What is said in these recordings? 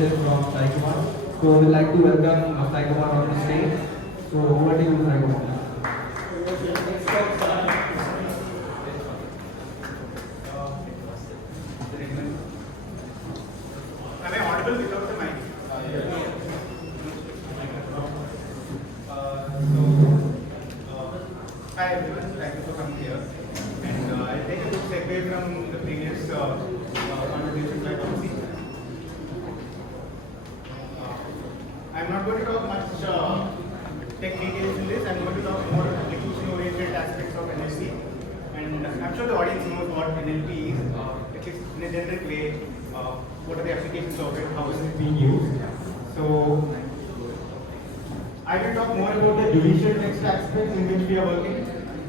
presentation from Sai Kumar. So we'd like to welcome Sai Kumar on the stage. So over to you, Sai Kumar. Am I audible without the mic? Hi everyone, thank you for coming here. And I'll take a quick segue from the previous conversation by Vamsi. I'm not going to talk much tech details in this. I'm going to talk more application-oriented aspects of NLP. And I'm sure the audience knows what NLP is, at least in a generic way. What are the applications of it? How is it being used? So I will talk more about the judicial text aspects in which we are working,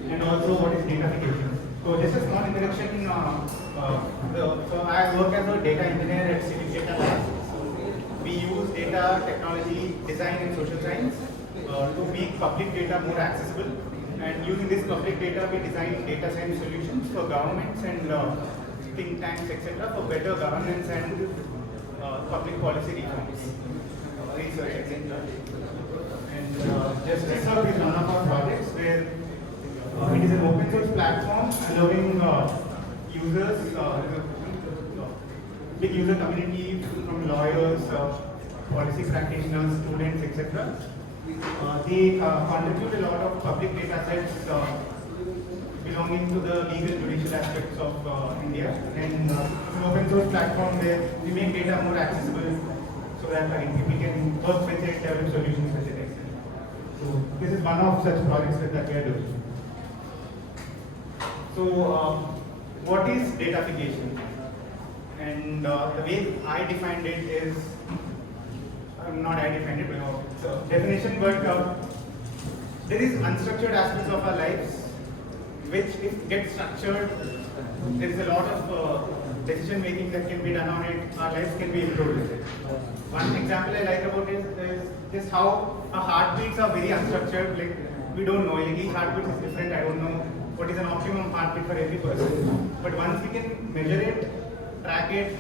and also what is datafication. So just a small introduction. So I work as a data engineer at Civic Data Labs. We use data, technology, design, and social science to make public data more accessible. And using this public data, we design data science solutions for governments and think tanks, etc., for better governance and public policy reforms, research, etc. And Justice Hub is one of our projects where it is an open source platform allowing users, big user community from lawyers, policy practitioners, students, etc. They contribute a lot of public data sets belonging to the legal judicial aspects of India, and it's an open source platform where we make data more accessible so that people can work with it, develop solutions with it, etc. So this is one of such projects that we are doing. So what is datafication? And the way I defined it is, not I defined it, but it's a definition, but there is unstructured aspects of our lives which, if get structured, there is a lot of decision making that can be done on it. Our lives can be improved with it. One example I like about it is just how our heartbeats are very unstructured. Like, we don't know, like each heartbeat is different. I don't know what is an optimum heartbeat for every person. But once we can measure it, track it,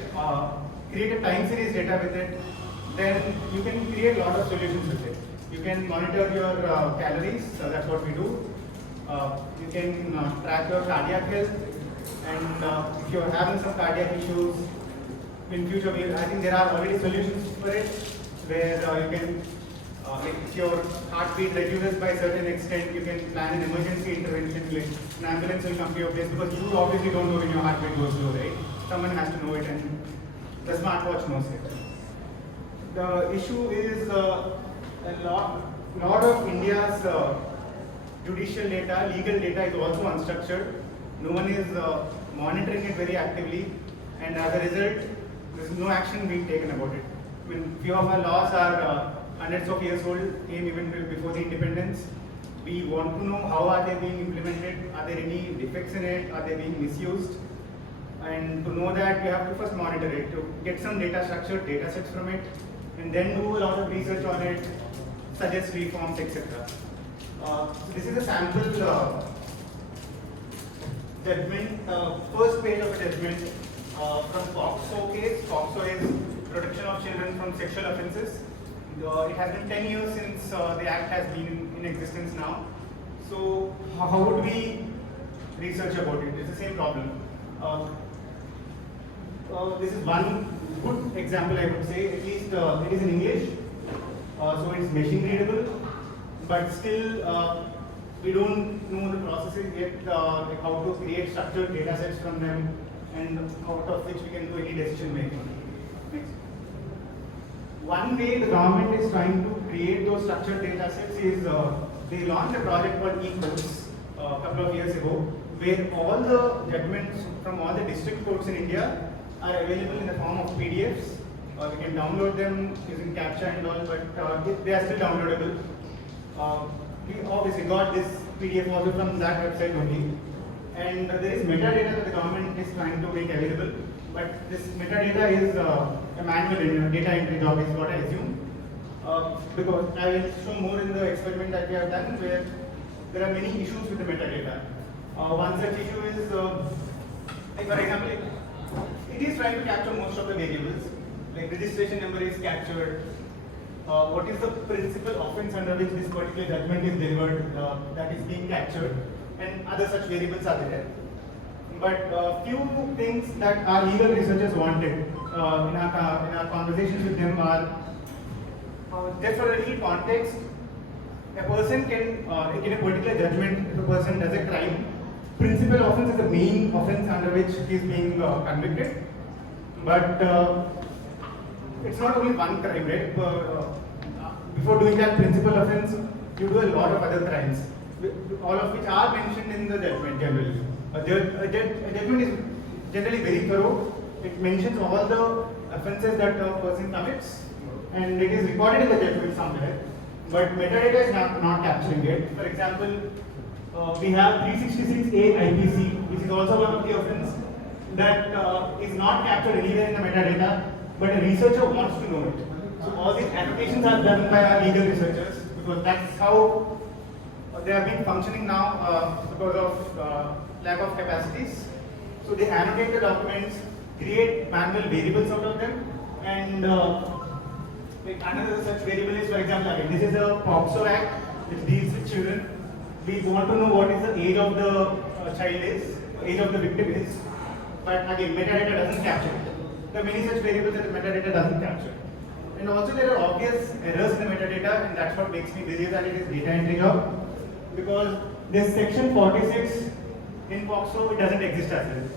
create a time series data with it, then you can create a lot of solutions with it. You can monitor your calories, that's what we do. You can track your cardiac health, and if you're having some cardiac issues, in future, I think there are already solutions for it, where you can, if your heartbeat reduces by a certain extent, you can plan an emergency intervention, like an ambulance will come to your place, because you obviously don't know when your heartbeat goes low, right? Someone has to know it, and the smartwatch knows it. The issue is a lot of India's judicial data, legal data is also unstructured. No one is monitoring it very actively, and as a result, there is no action being taken about it. I mean, few of our laws are hundreds of years old, came even before the independence. We want to know how are they being implemented, are there any defects in it, are they being misused? And to know that, we have to first monitor it, to get some data structured data sets from it, and then do a lot of research on it, suggest reforms, etc. So this is a sample judgment, first page of a judgment from POCSO case. POCSO is Protection of Children from Sexual Offences. It has been 10 years since the Act has been in existence now. So how would we research about it? It's the same problem. This is one good example, I would say. At least it is in English, so it's machine readable, but still we don't know the processes yet, like how to create structured data sets from them, and out of which we can do any decision making. Next. One way the government is trying to create those structured data sets is they launched a project called eCourts a couple of years ago, where all the judgments from all the district courts in India are available in the form of PDFs. We can download them using CAPTCHA and all, but they are still downloadable. We obviously got this PDF also from that website only. And there is metadata that the government is trying to make available, but this metadata is a manual data entry job, is what I assume. Because I will show more in the experiment that we have done, where there are many issues with the metadata. One such issue is, like for example, it is trying to capture most of the variables, like registration number is captured, what is the principal offense under which this particular judgment is delivered, that is being captured, and other such variables are there. But few things that our legal researchers wanted in our conversations with them are just for a little context. A person can, in a particular judgment, if a person does a crime, principal offense is the main offense under which he is being convicted. But it's not only one crime, right? Before doing that principal offense, you do a lot of other crimes, all of which are mentioned in the judgment generally. A judgment is generally very thorough. It mentions all the offenses that a person commits, and it is recorded in the judgment somewhere. But metadata is not capturing it. For example, we have 366A IPC, which is also one of the offense that is not captured anywhere in the metadata, but a researcher wants to know it. So all these annotations are done by our legal researchers, because that's how they have been functioning now because of lack of capacities. So they annotate the documents, create manual variables out of them, and like another such variable is, for example, again, this is a POCSO Act which deals with children. We want to know what is the age of the child is, age of the victim is, but again, metadata doesn't capture it. There are many such variables that the metadata doesn't capture. And also there are obvious errors in the metadata, and that's what makes me believe that it is data entry job, because this section 46 in POCSO, it doesn't exist as well.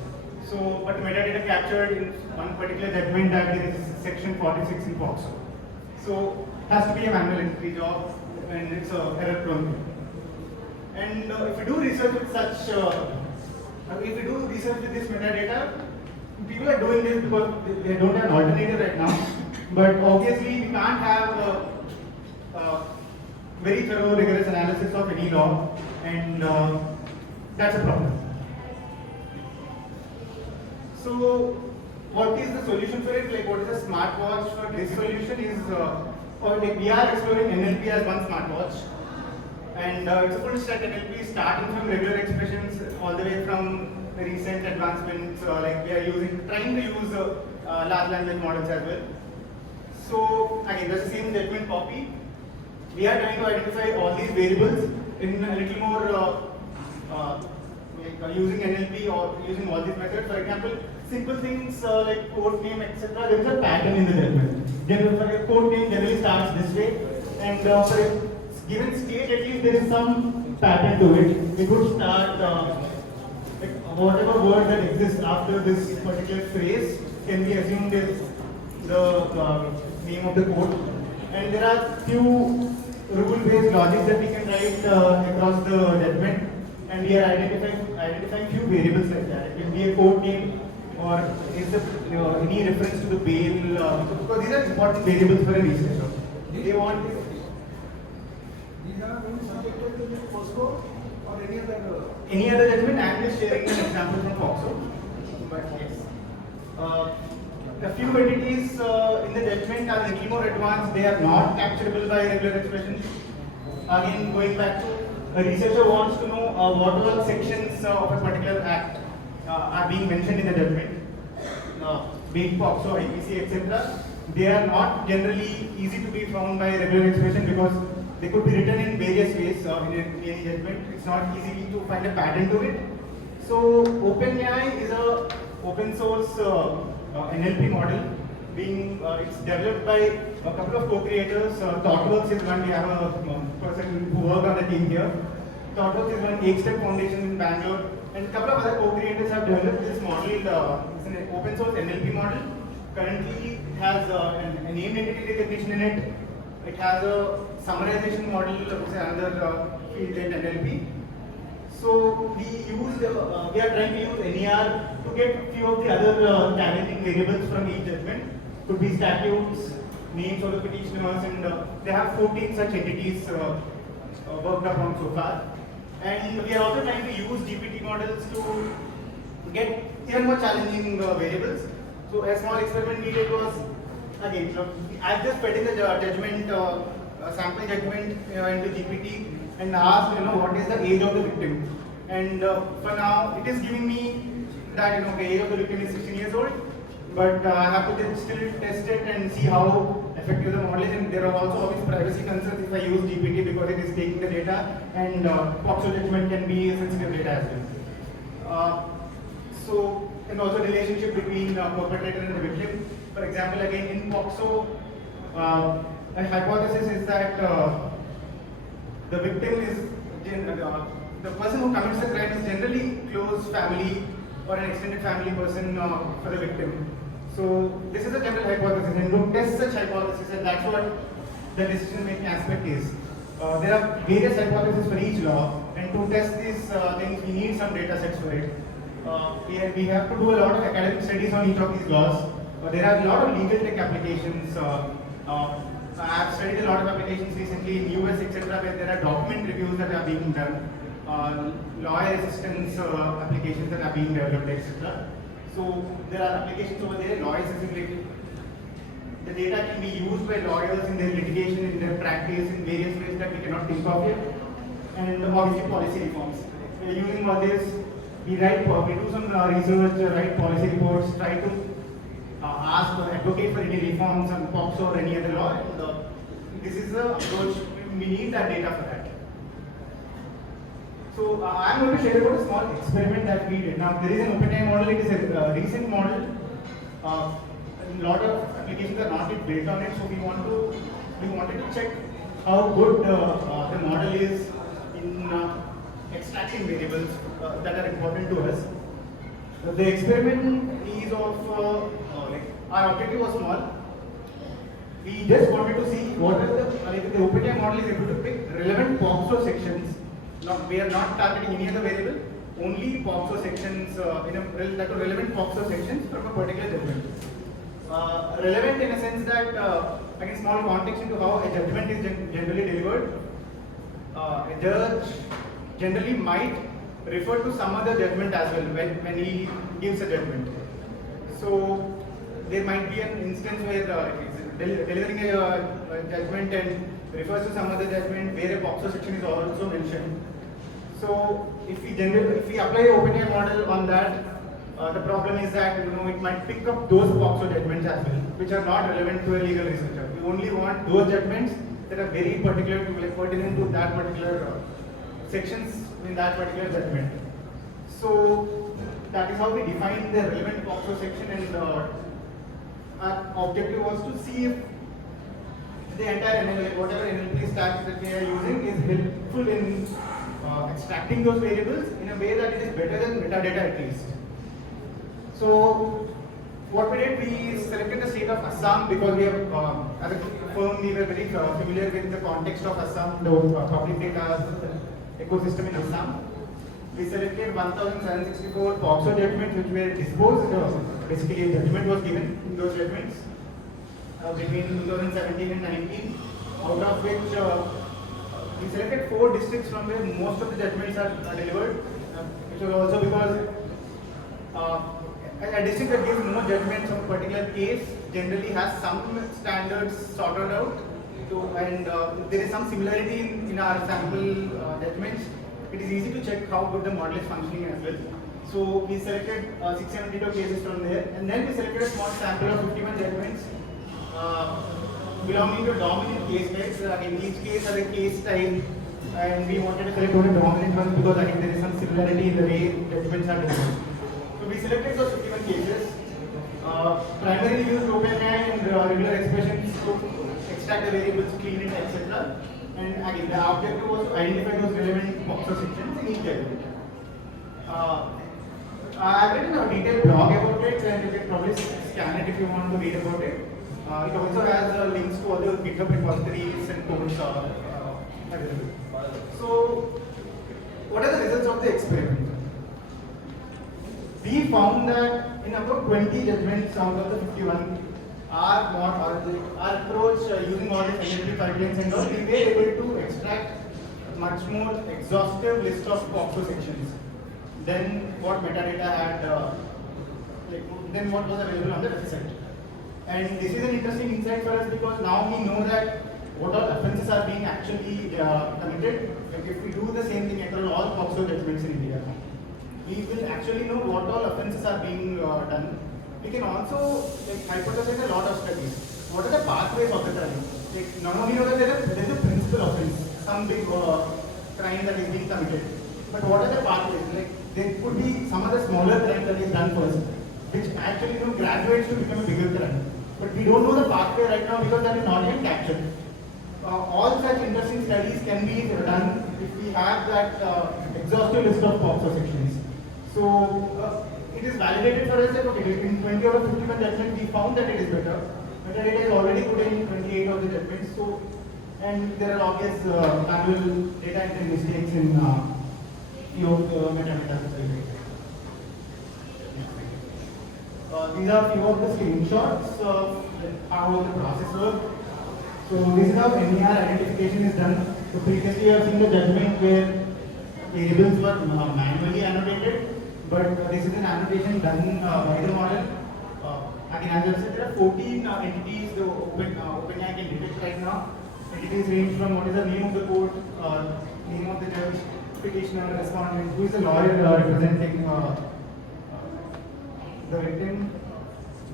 So, but metadata captured in one particular judgment that there is section 46 in POCSO. So, it has to be a manual entry job, and it's error prone. And if you do research with such, if you do research with this metadata, people are doing this because they don't have an alternative right now. But obviously, we can't have very thorough, rigorous analysis of any law, and that's a problem. So, what is the solution for it? Like, what is a smartwatch for this solution? Is or like we are exploring NLP as one smartwatch, and it's a full stack NLP, starting from regular expressions all the way from recent advancements. Like we are trying to use large language models as well. So again, there's the same judgment copy. We are trying to identify all these variables in a little more using NLP or using all these methods. For example, simple things like court name, etc. There is a pattern in the judgment. For a court name generally starts this way, and for a given state, at least there is some pattern to it. It would start like whatever word that exists after this particular phrase can be assumed as the name of the court. And there are few rule-based logics that we can write across the judgment, and we are identifying few variables like that. It can be a court name, or is there any reference to the bail? Because these are important variables for a researcher. They want These are going to be subjected to the POSCO or any other judgment. I am just sharing an example from POCSO. But yes. A few entities in the judgment are a little more advanced. They are not capturable by regular expressions. Again, going back to a researcher wants to know what all sections of a particular act are being mentioned in the judgment, be it POCSO, IPC, etc. They are not generally easy to be found by regular expression because they could be written in various ways in any judgment. It's not easy to find a pattern to it. So OpenAI is a open source NLP model it's developed by a couple of co-creators. ThoughtWorks is one. We have a person who worked on the team here. ThoughtWorks is one. 8-Step Foundation in Bangalore, and a couple of other co-creators have developed this model. It's an open source NLP model. Currently, it has a named entity recognition in it. It has a summarization model, which is another field in NLP. So we are trying to use NER to get few of the other challenging variables from each judgment. Could be statutes, names of the petitioners, and they have 14 such entities worked upon so far. And we are also trying to use GPT models to get even more challenging variables. So a small experiment we did was, again, I just fed in the judgment, sample judgment into GPT and asked, what is the age of the victim. And for now, it is giving me that, the age of the victim is 16 years old. but I have to still test it and see how effective the model is. And there are also obvious privacy concerns if I use GPT because it is taking the data, and POXO judgment can be sensitive data as well. And also relationship between perpetrator and the victim. For example, again in POXO, a hypothesis is that the victim is the person who commits the crime is generally close family or an extended family person for the victim. So this is a general hypothesis, and to test such hypothesis, and that's what the decision-making aspect is. There are various hypotheses for each law, and to test these things, we need some data sets for it. We have to do a lot of academic studies on each of these laws. There are a lot of legal tech applications. I have studied a lot of applications recently in US, etc., where there are document reviews that are being done, lawyer assistance applications that are being developed, etc. So there are applications over there, lawyers assistance. The data can be used by lawyers in their litigation, in their practice, in various ways that we cannot think of yet. And obviously policy reforms. We are using all this. We do some research, write policy reports, try to ask or advocate for any reforms on POXO or any other law. And this is the approach. We need that data for that. So I'm going to share about a small experiment that we did. Now there is an OpenAI model. It is a recent model. A lot of applications are not yet built on it, so we wanted to check how good the model is in extracting variables that are important to us. The experiment is of our objective was small. We just wanted to see what are the OpenAI model is able to pick relevant POXO sections. We are not targeting any other variable, only POXO sections that are relevant POXO sections from a particular judgment. Relevant in a sense that, again, small context into how a judgment is generally delivered. A judge generally might refer to some other judgment as well when he gives a judgment. So there might be an instance where delivering a judgment and refers to some other judgment where a POXO section is also mentioned. So if we apply the OpenAI model on that, the problem is that it might pick up those POXO judgments as well, which are not relevant to a legal researcher. We only want those judgments that are very particular to pertinent to that particular sections in that particular judgment. So that is how we define the relevant POXO section, and our objective was to see if the entire NLP, whatever NLP stack that we are using, is helpful in extracting those variables in a way that it is better than metadata at least. So what we did, we selected the state of Assam because we have, as a firm, we were very familiar with the context of Assam, the public data ecosystem in Assam. We selected 1,764 POXO judgments which were disposed. Basically, a judgment was given in those judgments between 2017 and 19, out of which we selected 4 districts from where most of the judgments are delivered, which was also because a district that gives more judgments on a particular case generally has some standards sorted out, and there is some similarity in our sample judgments. It is easy to check how good the model is functioning as well. So we selected 672 cases from there, and then we selected a small sample of 51 judgments belonging to a dominant case type. In each case has a case type, and we wanted to select only dominant ones because I think there is some similarity in the way judgments are delivered. So we selected those 51 cases. Primarily used OpenAI and regular expressions to extract the variables, clean it, etc. And again, the objective was to identify those relevant POXO sections in each judgment. I've written a detailed blog about it, and you can probably scan it if you want to read about it. It also has links to other GitHub repositories and codes available. So, what are the results of the experiment? We found that in about 20 judgments out of the 51, our approach using all the NLP pipelines and all, we were able to extract much more exhaustive list of POXO sections than what metadata had, than what was available on the website. And this is an interesting insight for us because now we know that what all offences are being actually committed. If we do the same thing across all POXO judgments in India, we will actually know what all offences are being done, we can also like hypothesize a lot of studies. What are the pathways of the crime? Like now we know that there is a principal offense, some big crime that is being committed. But what are the pathways? Like there could be some other smaller crime that is done first, which actually graduates to become a bigger crime. But we don't know the pathway right now because that is not yet captured. All such interesting studies can be done if we have that exhaustive list of POCSO sections. So it is validated for us that okay, in 20 out of 51 judgments we found that it is better. Metadata is already put in 28 of the judgments. So, and there are obvious manual data entry mistakes in few of the metadata. These are few of the screenshots of how the process works. So this is how NER identification is done. So previously you have seen the judgment where variables were manually annotated, but this is an annotation done by the model. Again, as I said, there are 14 entities the OpenAI can detect right now. Entities range from what is the name of the court, name of the judge, petitioner, respondent, who is the lawyer representing the victim,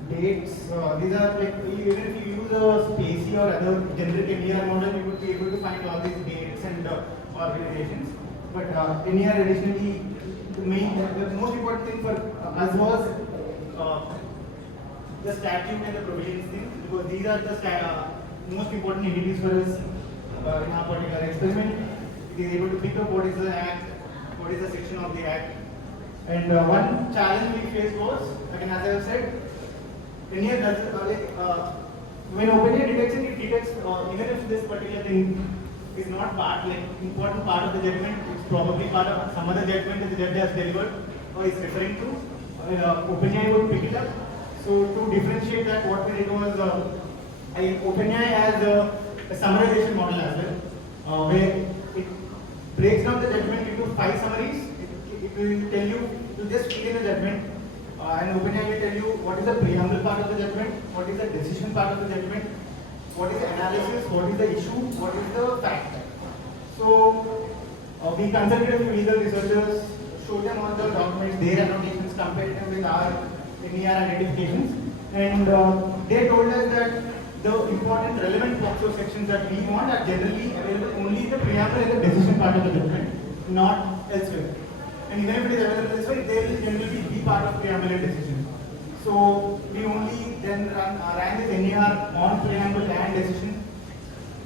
dates. These are like, even if you use a spacey or other generic NER model, you would be able to find all these dates and organizations. But NER additionally, the most important thing for us was the statute and the provisions thing, because these are the most important entities for us in our particular experiment. It is able to pick up what is the act, what is the section of the act. And one challenge we faced was, again as I have said, NER does when OpenAI detects it, detects even if this particular thing is not part, like important part of the judgment, it's probably part of some other judgment that the judge has delivered or is referring to. OpenAI would pick it up. So to differentiate that, what we did was OpenAI has a summarization model as well, where it breaks down the judgment into 5 summaries. It will tell you to just fill in a judgment, and OpenAI will tell you what is the preamble part of the judgment, what is the decision part of the judgment, what is the analysis, what is the issue, what is the fact. So we consulted a few legal researchers, showed them all the documents, their annotations, compared them with our NER identifications, and they told us that the important relevant POCSO sections that we want are generally available only in the preamble and the decision part of the judgment, not elsewhere. And even if it is available elsewhere, they will generally be part of preamble and decision. So we only then ran this NER on preamble and decision,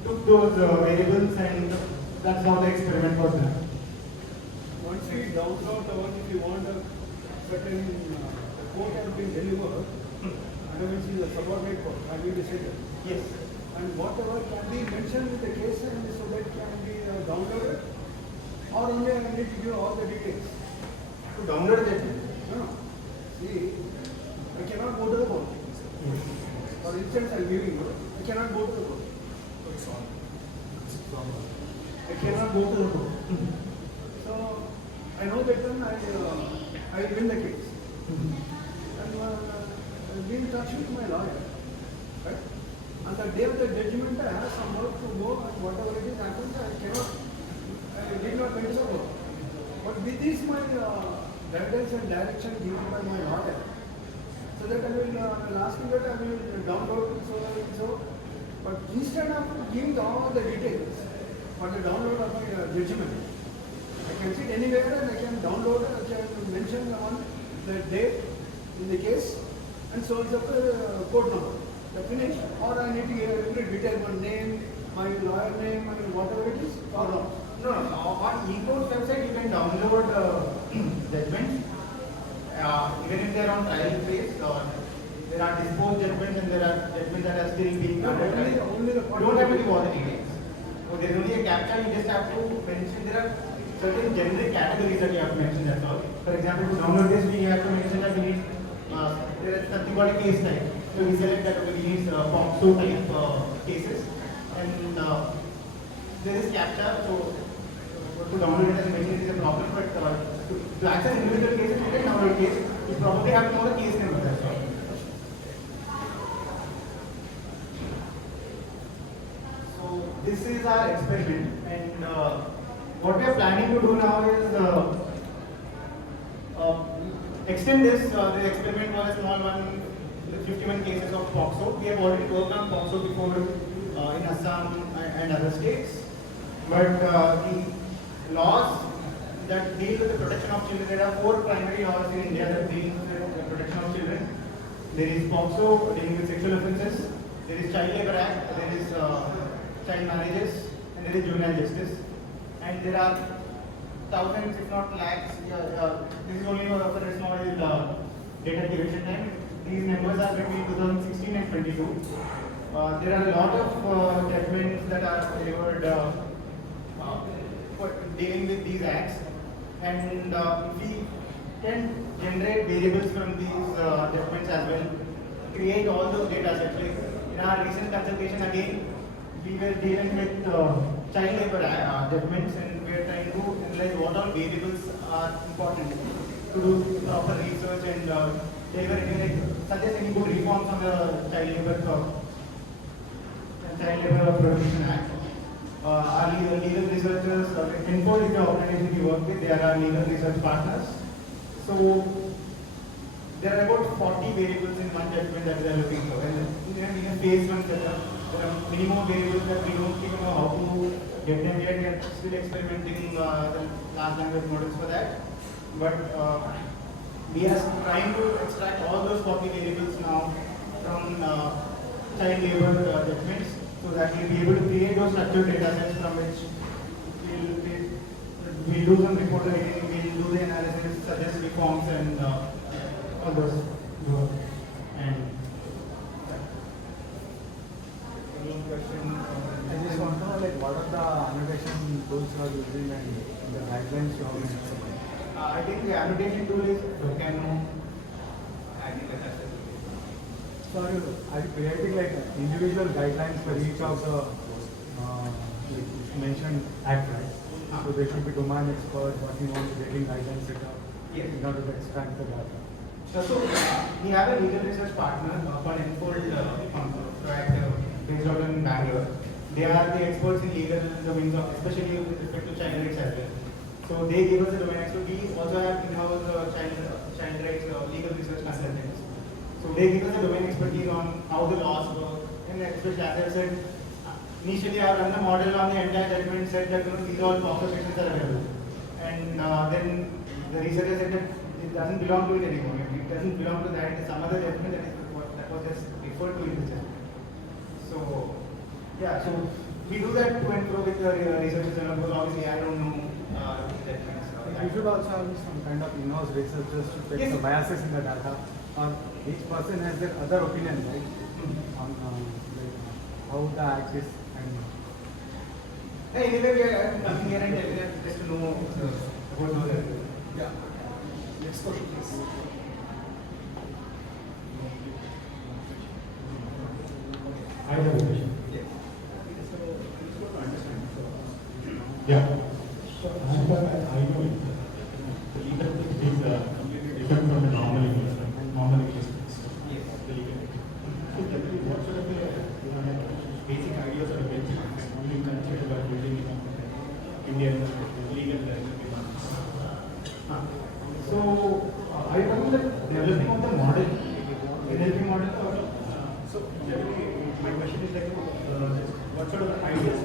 took those variables, and that's how the experiment was done. Once we download the one, if you want a certain code has been delivered, and which is a subordinate code, I need to say that. Yes. And whatever can be mentioned in the case and so that can be downloaded, or only I need to give all the details. To download the judgment? No. See, I cannot go to the code. Yes. For instance, I'm giving you, I cannot go to the code. I cannot go to the code. So, I know that then I win the case. And I'll be in touch with my lawyer. Right? On the day of the judgment, I have some work to go, and whatever it is happened, I did not finish the work. But with this, my guidance and direction given by my lawyer, so that I will ask him that I will download so and so. But instead of giving all the details for the download of my judgment, I can sit anywhere and I can download it, I can mention the date in the case, and so it's up to code number. Finish, or I need to give every detail, my name, my lawyer name, and whatever it is, or not. No. On eCode's website, you can download judgments, even if they are on trial phase. There are disposed judgments and there are judgments that are still being under trial. Only the You don't have to give all the details. So there is only a captcha. You just have to mention there are certain generic categories that you have to mention. That's all. For example, to download this, we have to mention that we need there is something called a case type. So we select that we need POCSO type cases, and there is captcha. So to download it as a machine is a problem, but to access individual cases, you can download case. You probably have to know the case number. That's all. So this is our experiment, and what we are planning to do now is extend this. The experiment was a small one. 51 cases of POXO. We have already worked on POXO before in Assam and other states. But the laws that deal with the protection of children, there are 4 primary laws in India that deal with the protection of children. There is POXO dealing with sexual offences, there is Child Labour Act, there is child marriages, and there is juvenile justice. And there are thousands, if not lakhs. This is only for a small data activation time. These numbers are between 2016 and 22. There are a lot of judgments that are delivered for dealing with these acts, and we can generate variables from these judgments as well, create all those data sets. Like in our recent consultation again, we were dealing with child labor judgments, and we are trying to analyze what all variables are important to do proper research and deliver any, suggest any good reforms on the Child Labor Prohibition Act. Our legal researchers, Info is the organization we work with, they are our legal research partners. So there are about 40 variables in one judgment that we are looking for. And in a phase 1 setup, there are many more variables that we don't even know how to get them yet. We are still experimenting the large language models for that. But we are trying to extract all those 40 variables now from child labor judgments, so that we'll be able to create those structured data sets from which we'll do some report writing, we'll do the analysis, suggest reforms, and all those work. And any question? I just want to know, like, what are the annotation tools you are using and the guidelines you are using? I think the annotation tool is Volcano. I think that's it. So are you creating like individual guidelines for each of the mentioned act, right? So there should be domain experts working on getting guidelines set up in order to extract the data. So we have a legal research partner called Enfold based out in Bangalore. They are the experts in legal domains, especially with respect to child rights as well. So they give us the domain expert. We also have in-house child rights legal research consultants. So they give us the domain expertise on how the laws work, and especially as I said, initially I run the model on the entire judgment, said that these all POXO sections are available, and then the researcher said that it doesn't belong to it anymore. It doesn't belong to that. It's some other judgment that was just referred to in the judgment. So yeah, so we do that to and fro with the researchers, and obviously I don't know judgments. You should also have some kind of in-house researchers to check the biases in the data, or each person has their other opinion, right? On like how the act is. Anyway, we are coming here and telling them just to know about those. Yeah. Next question, please. I have a question. Yes. Yeah. So as far as I know it, the legal text is completely different from the normal English text. Yes. The legal text. So generally, what sort of basic ideas or benchmarks do you consider about building Indian legal departments? So are you talking about developing of the model, NLP model, or So generally, my question is like, what sort of ideas,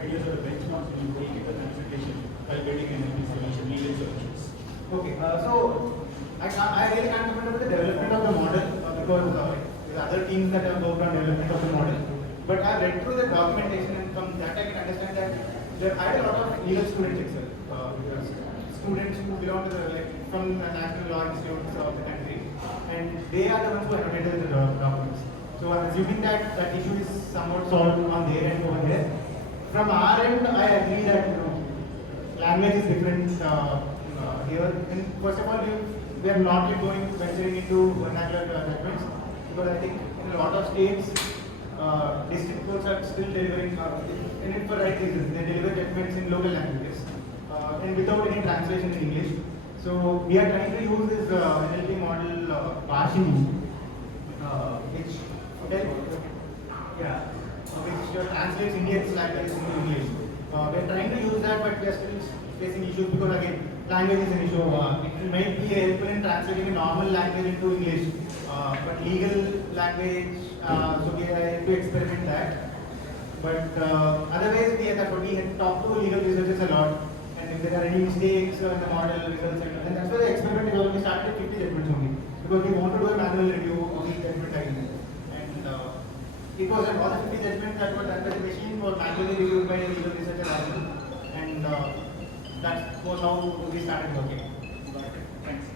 ideas or benchmarks do you take as an expectation while building NLP solution, legal solutions? okay? So I really can't comment about the development of the model because there are other teams that have worked on development of the model. But I read through the documentation, and from that I can understand that there are a lot of legal students itself, students who belong to from the national law institutes of the country, and they are the ones who annotated the documents. So I'm assuming that that issue is somewhat solved on their end over here. From our end, I agree that language is different here. And first of all, we are not yet venturing into vernacular judgments, because I think in a lot of states, district courts are still delivering, and for right reasons, they deliver judgments in local languages and without any translation in English. So we are trying to use this NLP model, Bhashi, which translates Indian language into English. We are trying to use that, but we are still facing issues because again, language is an issue. It might be helpful in translating a normal language into English, but legal language, so we have to experiment that. But otherwise, we had talked to legal researchers a lot, and if there are any mistakes in the model results, and that's why the experiment is only started at 50 judgments only, because we want to do a manual review of each judgment again. And it was all the 50 judgments that were done by the machine were manually reviewed by a legal researcher as well, and that was how we started working. Thanks.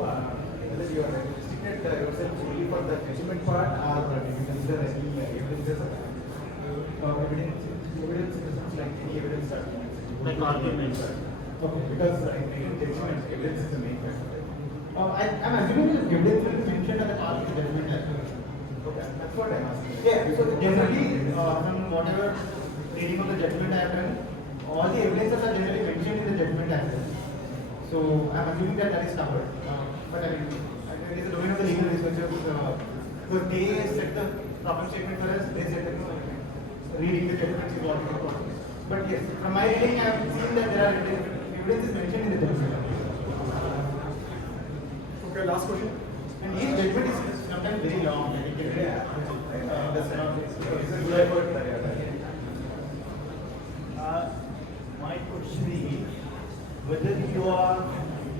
Whether you are restricted yourself only for the measurement part or do you consider any evidences evidence systems like any evidence Like arguments. Okay, because in judgment, evidence is the main factor. I'm assuming that evidence will be mentioned at the part of the judgment as well. Okay, that's what I'm asking. Yeah, so generally, from whatever reading of the judgment I have done, all the evidences are generally mentioned in the judgment as well. So I'm assuming that that is covered. But I mean, it is the domain of the legal researchers because they set the problem statement for us, they set the reading the judgments is what is important. But yes, from my reading, I have seen that there are evidence is mentioned in the judgment. Okay, last question. And each judgment is sometimes very long. I think my question is whether you are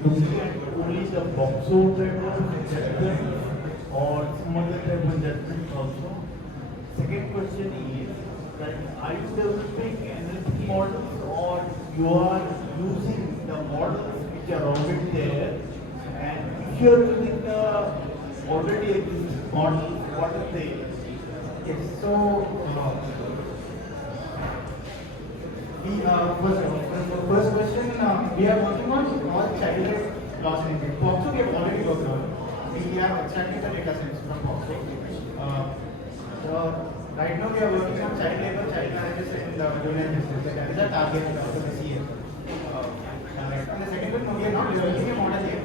looking at only the boxo type of judgment or some other type of judgment also. Second question is that are you developing NLP models or you are using the models which are already there, and if you are using the already existing model, what are they? yes, so first question, we are working on all child loss and impact. POXO we have already worked on. We have extracted the data sets from POXO. Right now we are working on child labor, child marriages and juvenile justice. That is our target for this year. And the second one, we are not developing a model yet.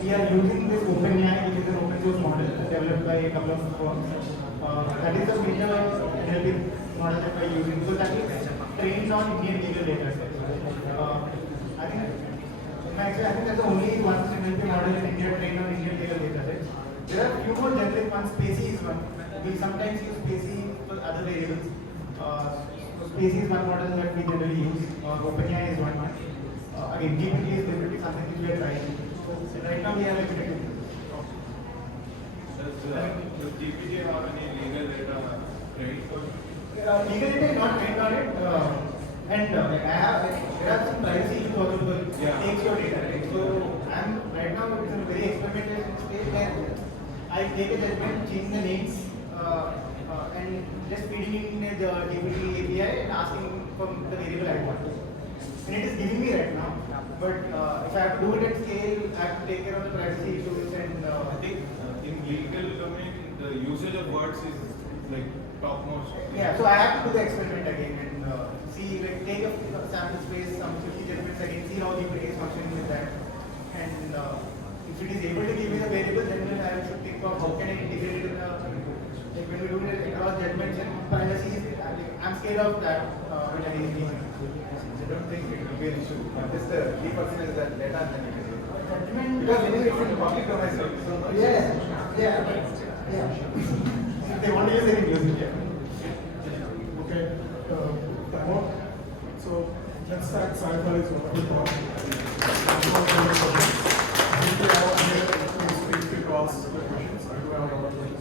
We are using this OpenAI, which is an open source model developed by a couple of firms. That is the major NLP model that we are using because that is trained on Indian legal data sets. I think that's the only one NLP model in India trained on Indian legal data sets. There are few more generic ones. Spacey is one. We sometimes use Spacey for other variables. Spacey is one model that we generally use. OpenAI is one. Again, GPT is definitely something which we are trying. So right now we are limited to this. Does GPT have any legal data trained for? Legal data is not trained on it, and there are some privacy issues also because it takes your data, right? So I'm right now it's a very experimental stage where I take a judgment, change the names, and just feeding in the GPT API and asking for the variable I want. And it is giving me right now. But if I have to do it at scale, I have to take care of the privacy issues and I think in legal domain, the usage of words is like top notch. yeah, so I have to do the experiment again and see, like, take a sample space, some 50 judgments again, see how the is functioning with that. And if it is able to give me the variable, then I should think of how can I integrate it in the, like when we do it across judgments and privacy, I'm scared of that when I use I don't think it will be an issue. Just the key person is that data and then you can use it. judgment. Because anyway it's in public domain, so much. Yeah. If they want to use it, they can use it. Okay, time out. So let's start Sai-Kri's wonderful talk. If you have any questions, I do have a lot of questions.